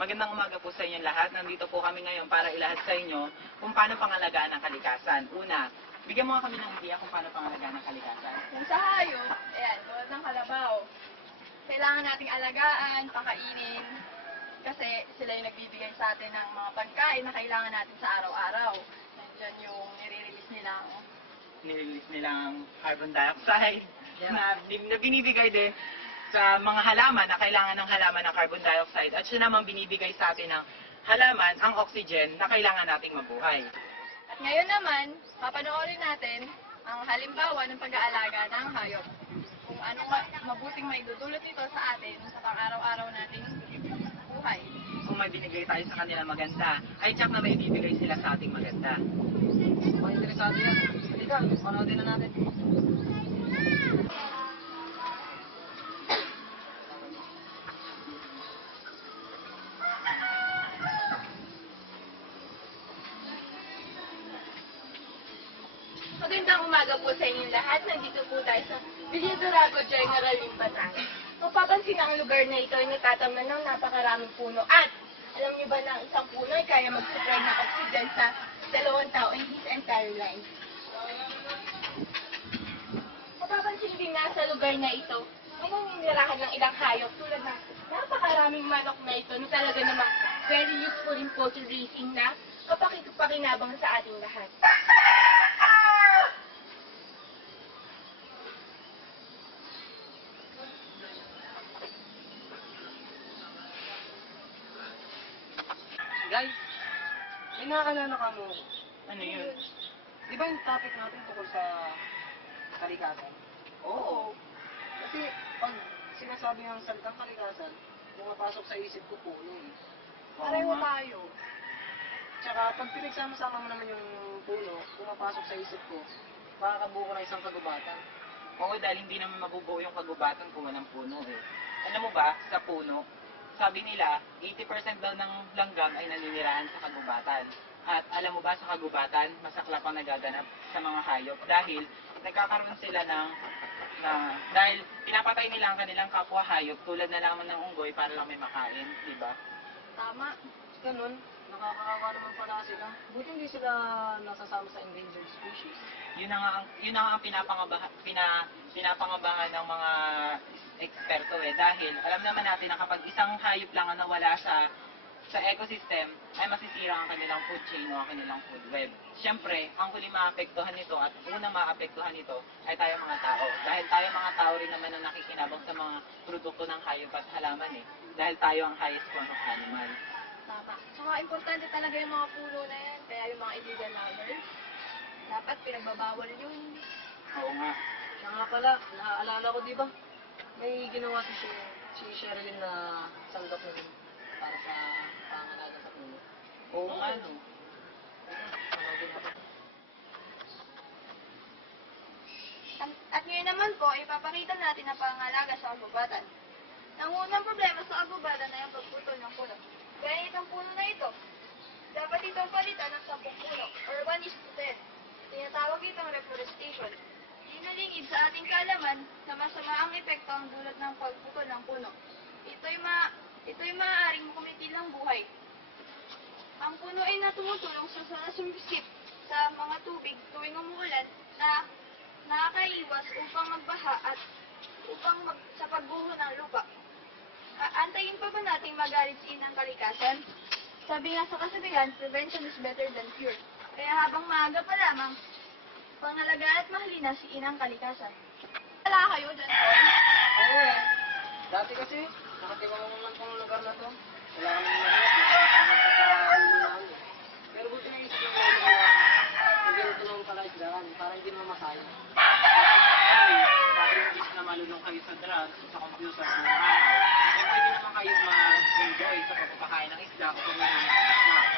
Magandang umaga po sa inyong lahat. Nandito po kami ngayon para ilahad sa inyo kung paano pangalagaan ang kalikasan. Una, bigyan mo kami ng idea kung paano pangalagaan ang kalikasan. Kung sa hayop, ayan, tulad ng kalabaw, kailangan nating alagaan, pakainin, kasi sila yung nagbibigay sa atin ng mga pagkain na kailangan natin sa araw-araw. Nandiyan yung Nililis nilang carbon dioxide na binibigay din sa mga halaman na kailangan ng halaman ng carbon dioxide at siya naman binibigay sa atin ng halaman ang oxygen na kailangan nating mabuhay. At ngayon naman, papanoorin natin ang halimbawa ng pag-aalaga ng hayop. Kung anong mabuting maidudulot nito sa atin sa pang-araw-araw nating buhay. Kung may binigay tayo sa kanila maganda, ay tiyak na may bibigay sila sa ating maganda. Mga interesado yan. Halika, panoodin na natin. Magandang umaga po sa inyong lahat. Nandito po tayo sa Villa Dorago General Limbatan. Mapapansin ang lugar na ito ay natatamnan ng napakaraming puno. At alam niyo ba na ang isang puno ay kaya mag-supply ng oxygen sa 2 tao in his entire life? Mapapansin din na sa lugar na ito ay naninirahan ng ilang hayop tulad ng napakaraming manok na ito na talaga namang very useful in poultry raising na kapakipakinabang sa ating lahat. Guys, may nakakaalala ka mo. Ano yun? Di ba yung topic natin tungkol sa kalikasan? Oo. Kasi pag sinasabi ng salitang kalikasan, pumapasok sa isip ko puno eh. Pareho nga. tayo. Tsaka pag pinagsama-sama mo naman yung puno, pumapasok sa isip ko, makakabuo ko ng isang kagubatan. Oo, dahil hindi naman mabubuo yung kagubatan kung walang puno eh. Alam mo ba, sa puno, sabi nila, 80% daw ng langgam ay naninirahan sa kagubatan. At alam mo ba, sa kagubatan, masaklap ang nagaganap sa mga hayop dahil nagkakaroon sila dahil pinapatay nila ang kanilang kapwa hayop tulad na lamang ng unggoy para lang may makain, di ba? Tama. Ganun, nakakaawa naman pala sila. Buti hindi sila nasasama sa endangered species. Yun na nga ang pinapangabahan ng mga eksperto eh. Dahil alam naman natin na kapag isang hayop lang ang nawala sa ecosystem, ay masisira ang kanilang food chain o ang kanilang food web. Siyempre, ang huli maapektuhan nito at unang maapektuhan nito ay tayo mga tao. Dahil tayo mga tao rin naman ang nakikinabang sa mga produkto ng hayop at halaman eh. Dahil tayo ang highest form of animal. Tama. Tsaka importante talaga yung mga puno na yan. Kaya yung mga illegal loggers, dapat pinagbabawal yun. Oo nga. Siya nga pala, naaalala ko di ba? May ginawa si Sherilyn na sandok na rin para sa pangalaga sa puno. Oo nga no. Panoodin natin. At ngayon naman po, ipapakita natin ang pangalaga sa kagubatan. Ang unang problema sa kagubatan ay ang pagputol ng puno. Gaya itong puno na ito, dapat itong palitan ng 10 puno, or 1:10. Tinatawag itong reforestation. Inalingid sa ating kaalaman na masama ang epekto ang dulot ng pagputol ng puno. Ito'y maaaring kumitil ng buhay. Ang puno ay tumutulong sa sumisip sa mga tubig tuwing umuulan na nakakaiwas upang magbaha at sa pagguho ng lupa. Antayin pa ba nating magalit si inang kalikasan? Sabi nga sa kasabihan, prevention is better than cure. Kaya habang maaga pa lamang, pangalagaan at mahalin na si inang kalikasan. Wala kayo dyan, boy. Oo eh. Dati kasi, nakatiwang mo lang tong lugar na to. Wala kami nagpapaulihan. Pero buti na isip ng mga hindi ito naman pala isdaan para hindi naman masayang. Dahil imbis na malulong kayo sa drugs, sa computer, sa mga araw, pwede naman kayo mag-enjoy sa pagpapakain ng isda kung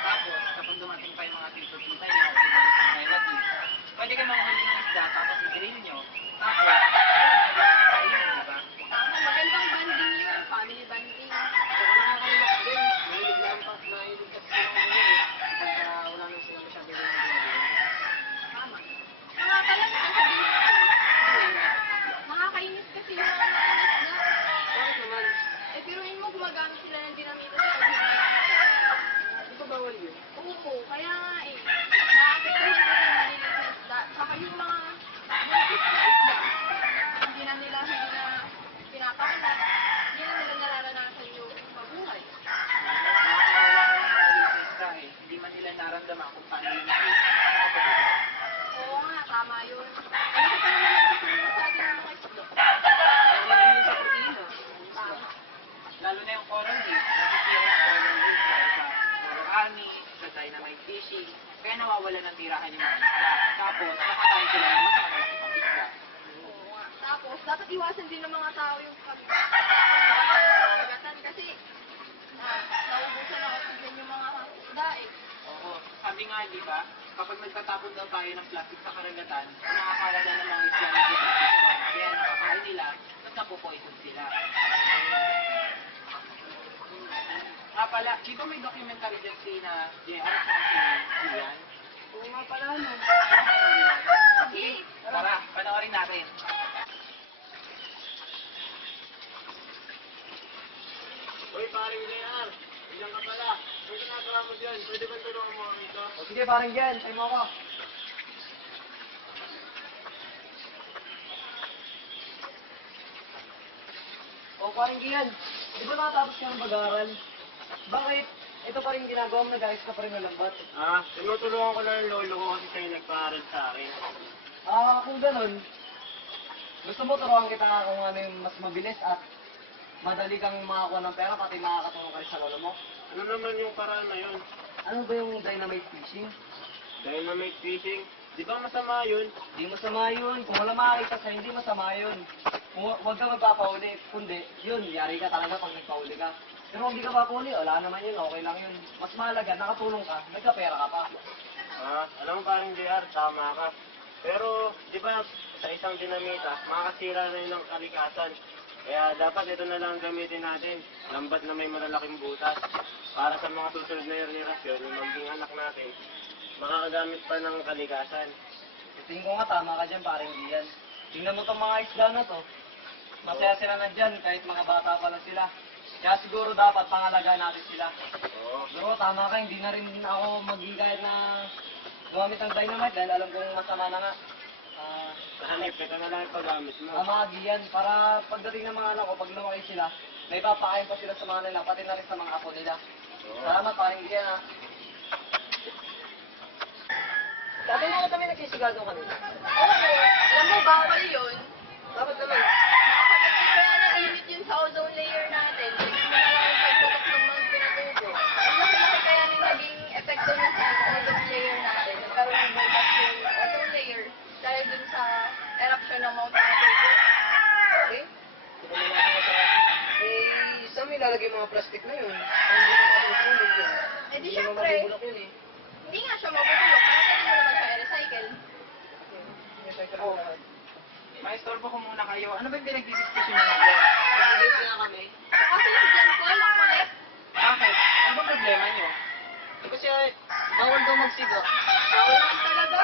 tapos kapag dumating pa yung mga tinutuntay niyo o yung relatives, pwede kayo manghuli ng isda tapos i-grill nyo. Tapos, kayo, di ba? Magandang banding yun, family banding. yung mga isda. Tapos, nakakain sila ng mas malaki pang isda. Oo nga. Tapos, dapat iwasan din ng mga tao yung pagkagatan kasi naubusan ng oxygen yung mga isda eh. Oo. Sabi nga, di ba, kapag nagtatapon daw tayo ng plastic sa karagatan, nakakalala ng mga isda ng dehydration. Kaya nakakain nila, tapos napupoison sila. Nga pala, di ba may documentary dyan si na JR sa si Julian? Oo nga pala, no? Sige. Tara, panoorin natin. Uy, paring JR, ilan ka pala? Ang ginagawa mo dyan, pwede ba tulungan mo ako ito? O sige, parang dyan. Tayo mo ako. O parang Gian, di ba nakatapos ka ng pag-aaral? Bakit? Ito pa rin ginagawa mo, nag-ayos ka pa rin ng lambat. Tinutulungan ko lang yung lolo ko kasi siya yung nagpaaral sa akin. Kung ganun, gusto mo turuan kita kung ano yung mas mabilis at madali kang makakuha ng pera pati makakatulong ka rin sa lolo mo? Ano naman yung paraan na yun? Ano ba yung dynamite fishing? Dynamite fishing? Di ba masama yun? Hindi masama yun. Kung wala makakita sa'yo, hindi masama yun. Kung huwag ka magpapauli, kundi yun, yari ka talaga pag nagpauli ka. Pero kung hindi ka papauli, wala naman yun, okay lang yun. Mas mahalaga, nakatulong ka, nagkapera ka pa. Alam mo paring JR, tama ka. Pero, di ba, sa isang dinamita, makakasira na yun ng kalikasan. Kaya dapat ito na lang gamitin natin, lambat na may malalaking butas. Para sa mga susunod na henerasyon, yung maging anak natin, makakagamit pa ng kalikasan. Tingin ko nga, tama ka dyan, parang Gian. Tingnan mo itong mga isda na to. Masaya sila na dyan, kahit mga bata pa lang sila. Kaya siguro dapat pangalagaan natin sila. Oo. Pero tama ka, hindi na rin ako magigayad na gumamit ng dynamite dahil alam kong masama na nga. Hanip, ito na lang yung paggamit mo. Tama Gian, para pagdating ng mga anak ko, pag lumaki sila, may papakain pa sila sa mga nila, pati na rin sa mga apo nila. Salamat, parang Gian ha. Dati mo kami nagsisigado kanina. Oo. Alam mo, bawal yun. Dapat naman. Nakakapagod kaya ng init yun sa ozone layer natin. Hindi mo na lang pagtutok ng mga pinatubo. Ang laki-laki kaya nung naging epekto nun sa ozone layer natin. Nagkaroon ng butas yung ozone layer dahil dun sa eruption ng Mount Pinatubo. Okay? Hindi naman natin sa... saan may lalagay yung mga plastic na yun? Hindi ko matutulog yun. Eh di Hindi naman syempre, mabubulok yun eh. hindi nga siya mabubulok. Kaya pwede mo naman siya i-recycle. Recycle Oo. ko lahat. Maistorbo ko muna kayo. Ano ba yung pinagdidiskusyon nyo? Nag-date na kami. Kasi yung dyan ko, yung kulit. Bakit? Ano ba problema nyo? Kasi bawal daw magsiga. Bawal naman talaga.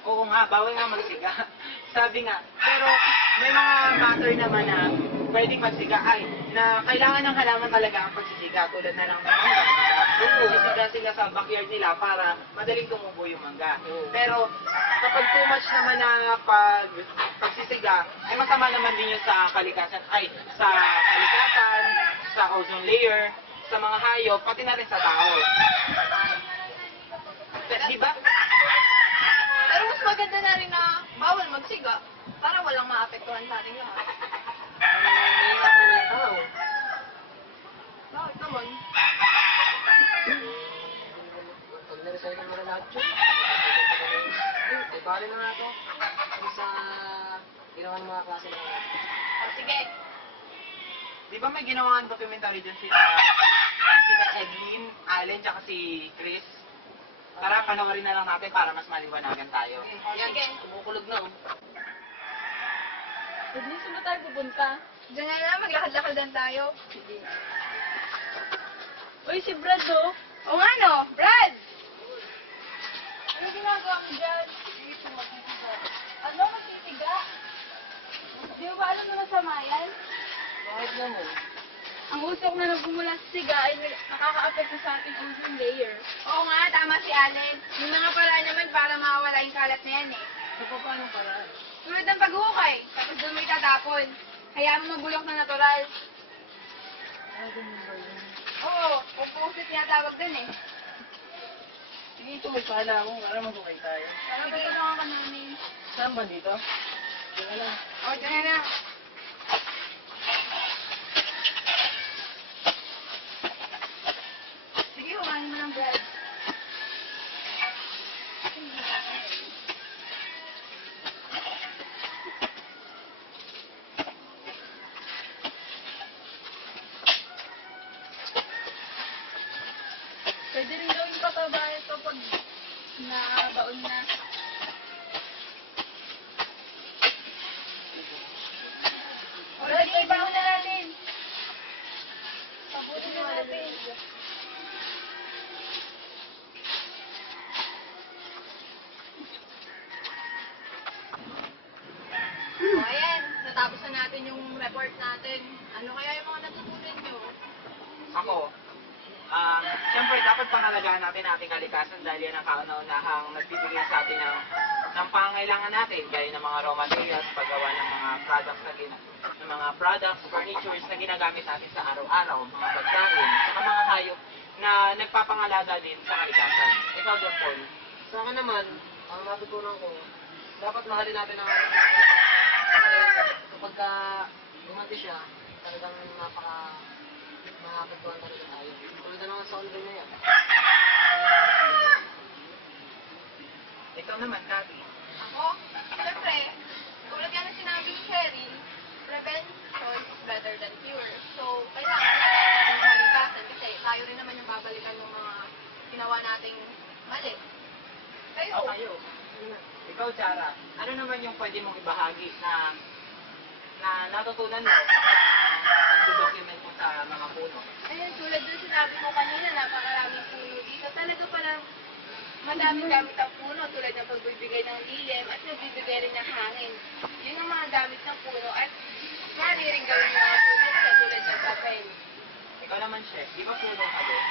Oo nga, bawal nga magsiga. Sabi nga, pero may mga matter naman na pwedeng magsiga ay na kailangan ng halaman talaga ang pagsisiga tulad na lang ng mangga. Sisiga sila sa backyard nila para madaling tumubo yung mangga. Pero kapag too much naman na pagsisiga, ay masama naman din yun sa kalikasan, sa kalikasan, sa ozone layer, sa mga hayop, pati na rin sa tao. Di ba? Pero mas maganda na rin na bawal magsiga para walang maapektuhan sa ating lahat. Nahihirapan na yung tao. Bakit naman? Pag na-recycle mo na lahat yun, ay bali na nga ito. Kung sa ginawa ng mga klase na O sige, Di ba may ginawa ng documentary dyan sila Edwin, Allen, tsaka si Chris? Tara, panoorin na lang natin para mas maliwanagan tayo. Yan, sige. kumukulog na oh. Pwede saan ba tayo pupunta? Diyan na lang, maglakad-lakadan tayo. Sige. Uy, si Brad oh. Oo nga no, Brad! Ano ginagawa mo dyan? Dito, magsisiga. Ano, magsisiga? Di mo ba alam na masama yan? Bakit naman? Ang usok na nagmumula sa siga ay nakaka-apekto sa ating ozone layer. Oo nga, tama si Allen. Yung mga paraan naman para mawala yung kalat na yan eh. So, paano paraan? Tulad ng paghuhukay, tapos doon mo itatapon. Hayaan mo mabulok na natural. Oo, composite tinatawag dun eh. Sige, ito magpahala ako para magukay tayo. Para patulungan ka namin. Saan ba dito? Diyan lang. O, dyan na. Sige, humanin mo ng bread. Pwede rin gawin pataba ito pag nabaon na. Already, ibaon na natin. Pabutin na natin. O, ayan. Natapos na natin yung report natin. Ano kaya yung mga natutunan nyo? Ako, siyempre dapat pangalagaan natin ang ating kalikasan dahil yan ang kauna-unahang nagbibigay sa atin ng pangangailangan natin, gaya ng mga raw materials, paggawa ng mga products ng mga products, furnitures na ginagamit natin sa araw-araw, mga pagkain, saka mga hayop na nagpapangalaga din sa kalikasan. Ikaw, John Paul. Sa akin naman, ang natutunan ko, dapat mahalin natin ang ating kalikasan. Kapag gumanti siya, talagang nakakapagtuan talaga tayo. Tulad na naman sa online na yan. Ikaw naman, Gabi. Ako, siyempre, tulad yan ang sinabi ni Sherry, prevention is better than cure. So, kailangan natin ang kalikasan kasi tayo rin naman yung babalikan ng mga ginawa nating mali. Kayo, O kayo. Ikaw, Chara, ano naman yung pwede mong ibahagi na natutunan mo sa document mo sa mga puno? ayun, tulad dun sinabi ko kanina, napakaraming puno dito. Talaga palang madaming gamit ang puno tulad ng pagbibigay ng lilim at nagbibigay rin ng hangin. Yun ang mga gamit ng puno at maaari rin gawin yung mga produkto tulad ng papel. Ikaw naman, Chef, di ba puno ka din?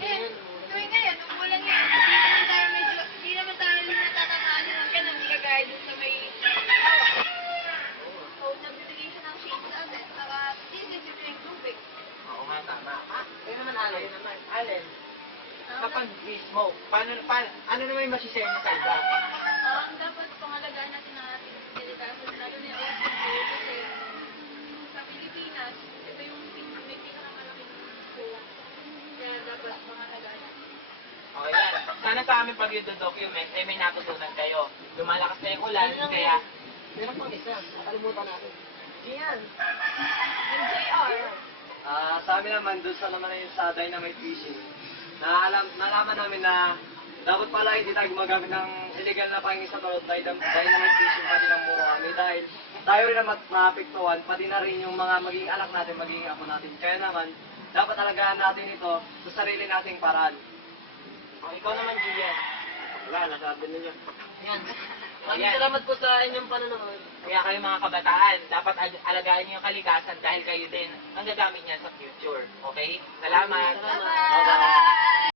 Eh, tuwing ngayon, umulan ngayon, hindi naman tayo natatatanin ng ganun, hindi kagaya dun sa may so, nagbibigay siya ng shade sa agad, saka hindi yung tubig. Oo nga, tama. Kayo naman, Allen. Ayun naman. Allen, kapag smoke, ano naman yung masishare mo sa iba? Dapat pangalagaan natin ang ating kalikasan, lalo na yung ocean floor, kasi sa Pilipinas, ito yung may pinakamalaking floor. Kaya dapat pangalagaan natin. Okay yan. Sana sa aming pag-document, eh may natutunan kayo. Lumalakas na yung ulan, kaya Meron pang isa, nakalimutan natin. Yan. Yung JR, Sa amin naman, doon sa naman yung sa dynamite fishing, nalaman namin na dapat pala hindi tayo gumagamit ng illegal na pangingin sa tulad dynamite fishing pati ng muro kami dahil tayo rin naman maapektuhan, pati na rin yung mga magiging anak natin, magiging apo natin. Kaya naman, dapat alagaan natin ito sa sarili nating paraan. o, ikaw naman, Julian. Wala, nasabi ninyo. Yan. Ayan. Salamat po sa inyong panonood. Kaya kayo mga kabataan, dapat alagaan niyo yung kalikasan dahil kayo din ang gagamit niya sa future. Okay? Salamat. Salamat. bye-bye!